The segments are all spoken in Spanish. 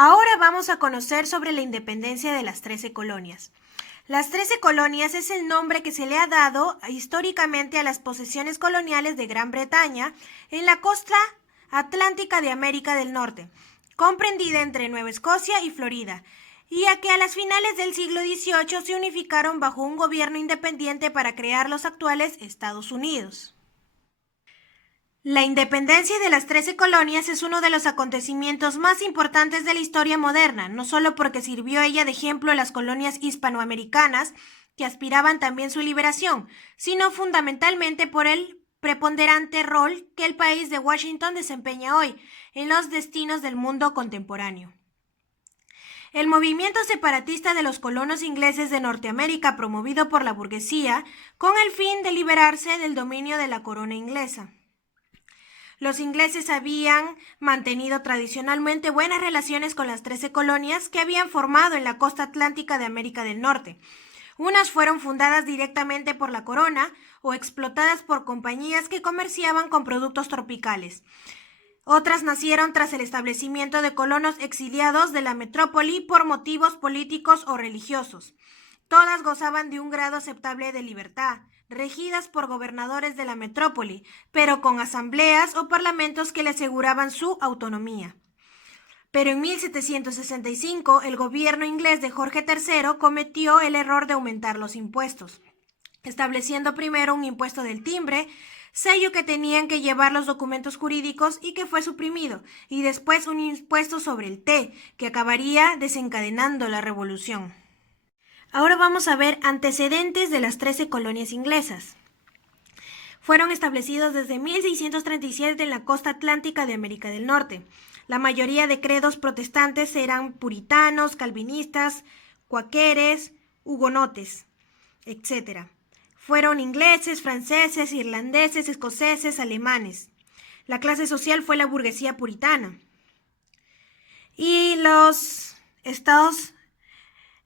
Ahora vamos a conocer sobre la independencia de las 13 colonias. Las 13 colonias es el nombre que se le ha dado históricamente a las posesiones coloniales de Gran Bretaña en la costa atlántica de América del Norte, comprendida entre Nueva Escocia y Florida, y a que a las finales del siglo XVIII se unificaron bajo un gobierno independiente para crear los actuales Estados Unidos. La independencia de las 13 colonias es uno de los acontecimientos más importantes de la historia moderna, no solo porque sirvió ella de ejemplo a las colonias hispanoamericanas, que aspiraban también su liberación, sino fundamentalmente por el preponderante rol que el país de Washington desempeña hoy en los destinos del mundo contemporáneo. El movimiento separatista de los colonos ingleses de Norteamérica, promovido por la burguesía, con el fin de liberarse del dominio de la corona inglesa. Los ingleses habían mantenido tradicionalmente buenas relaciones con las 13 colonias que habían formado en la costa atlántica de América del Norte. Unas fueron fundadas directamente por la corona o explotadas por compañías que comerciaban con productos tropicales. Otras nacieron tras el establecimiento de colonos exiliados de la metrópoli por motivos políticos o religiosos. Todas gozaban de un grado aceptable de libertad, regidas por gobernadores de la metrópoli, pero con asambleas o parlamentos que le aseguraban su autonomía. Pero en 1765 el gobierno inglés de Jorge III cometió el error de aumentar los impuestos, estableciendo primero un impuesto del timbre, sello que tenían que llevar los documentos jurídicos y que fue suprimido, y después un impuesto sobre el té, que acabaría desencadenando la revolución. Ahora vamos a ver antecedentes de las 13 colonias inglesas. Fueron establecidos desde 1637 en la costa atlántica de América del Norte. La mayoría de credos protestantes eran puritanos, calvinistas, cuáqueres, hugonotes, etc. Fueron ingleses, franceses, irlandeses, escoceses, alemanes. La clase social fue la burguesía puritana. Y los estados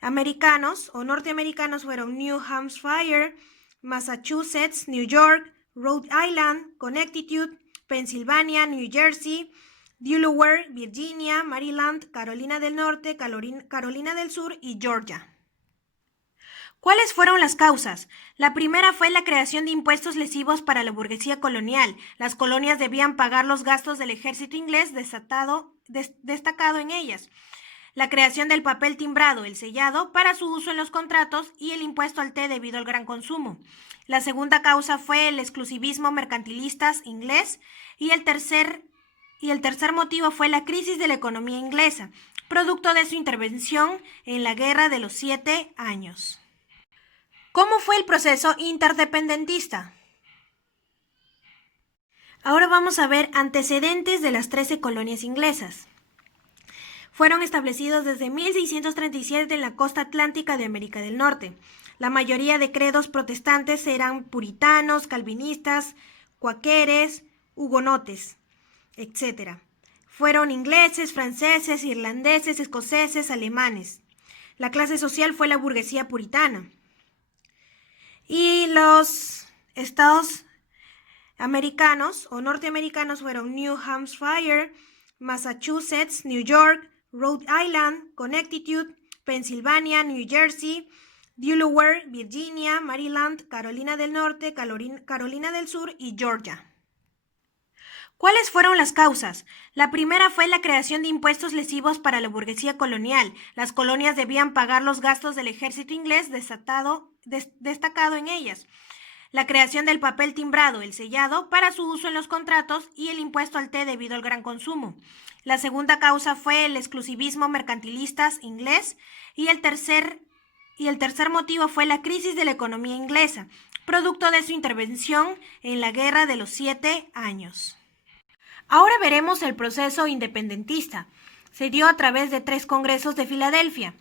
americanos o norteamericanos fueron New Hampshire, Massachusetts, New York, Rhode Island, Connecticut, Pensilvania, New Jersey, Delaware, Virginia, Maryland, Carolina del Norte, Carolina del Sur y Georgia. ¿Cuáles fueron las causas? La primera fue la creación de impuestos lesivos para la burguesía colonial. Las colonias debían pagar los gastos del ejército inglés destacado en ellas. La creación del papel timbrado, el sellado, para su uso en los contratos y el impuesto al té debido al gran consumo. La segunda causa fue el exclusivismo mercantilista inglés y el tercer motivo fue la crisis de la economía inglesa, producto de su intervención en la Guerra de los 7 años. ¿Cómo fue el proceso interdependentista? Ahora vamos a ver antecedentes de las 13 colonias inglesas. Fueron establecidos desde 1637 en la costa atlántica de América del Norte. La mayoría de credos protestantes eran puritanos, calvinistas, cuáqueres, hugonotes, etc. Fueron ingleses, franceses, irlandeses, escoceses, alemanes. La clase social fue la burguesía puritana. Y los estados americanos o norteamericanos fueron New Hampshire, Massachusetts, New York, Rhode Island, Connecticut, Pensilvania, New Jersey, Delaware, Virginia, Maryland, Carolina del Norte, Carolina del Sur y Georgia. ¿Cuáles fueron las causas? La primera fue la creación de impuestos lesivos para la burguesía colonial. Las colonias debían pagar los gastos del ejército inglés destacado en ellas. La creación del papel timbrado, el sellado, para su uso en los contratos y el impuesto al té debido al gran consumo. La segunda causa fue el exclusivismo mercantilista inglés y el tercer motivo fue la crisis de la economía inglesa, producto de su intervención en la Guerra de los 7 años. Ahora veremos el proceso independentista. Se dio a través de 3 congresos de Filadelfia.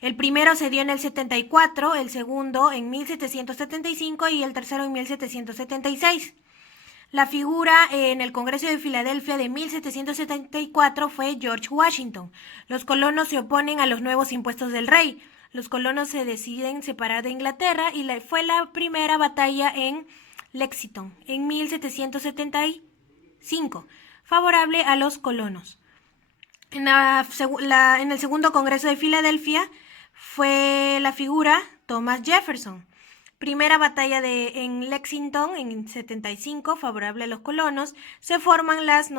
El primero se dio en el 74, el segundo en 1775 y el tercero en 1776. La figura en el Congreso de Filadelfia de 1774 fue George Washington. Los colonos se oponen a los nuevos impuestos del rey. Los colonos se deciden separar de Inglaterra y fue la primera batalla en Lexington en 1775, favorable a los colonos. En el segundo Congreso de Filadelfia fue la figura Thomas Jefferson. Primera batalla en Lexington en 75, favorable a los colonos. Se forman las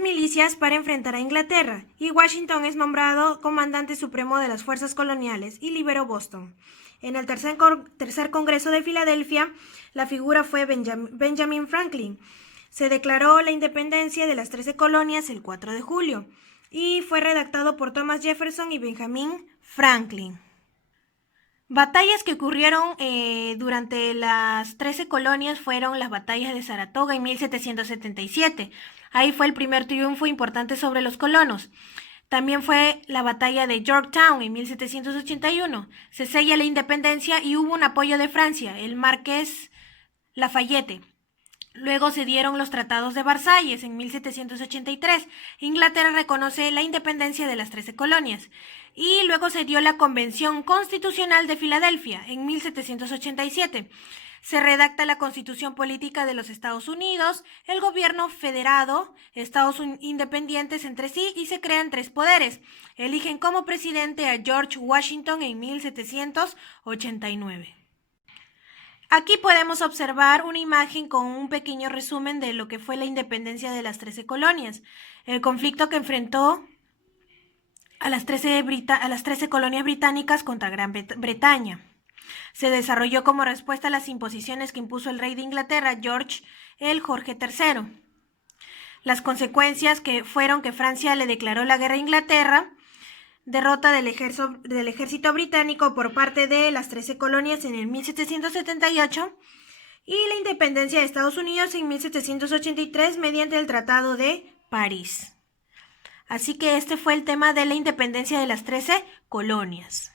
milicias para enfrentar a Inglaterra, y Washington es nombrado comandante supremo de las fuerzas coloniales y liberó Boston. En el tercer Congreso de Filadelfia, la figura fue Benjamin Franklin. Se declaró la independencia de las 13 colonias el 4 de julio y fue redactado por Thomas Jefferson y Benjamin Franklin. Batallas que ocurrieron durante las 13 colonias fueron las batallas de Saratoga en 1777. Ahí fue el primer triunfo importante sobre los colonos. También fue la batalla de Yorktown en 1781. Se sella la independencia y hubo un apoyo de Francia, el marqués Lafayette. Luego se dieron los tratados de Versalles en 1783. Inglaterra reconoce la independencia de las 13 colonias. Y luego se dio la Convención Constitucional de Filadelfia en 1787. Se redacta la Constitución Política de los Estados Unidos, el gobierno federado, estados independientes entre sí, y se crean 3 poderes. Eligen como presidente a George Washington en 1789. Aquí podemos observar una imagen con un pequeño resumen de lo que fue la independencia de las 13 colonias, el conflicto que enfrentó a las 13 colonias británicas contra Gran Bretaña. Se desarrolló como respuesta a las imposiciones que impuso el rey de Inglaterra, Jorge III. Las consecuencias fueron que Francia le declaró la guerra a Inglaterra, derrota del ejército británico por parte de las 13 colonias en el 1778 y la independencia de Estados Unidos en 1783 mediante el Tratado de París. Así que este fue el tema de la independencia de las 13 colonias.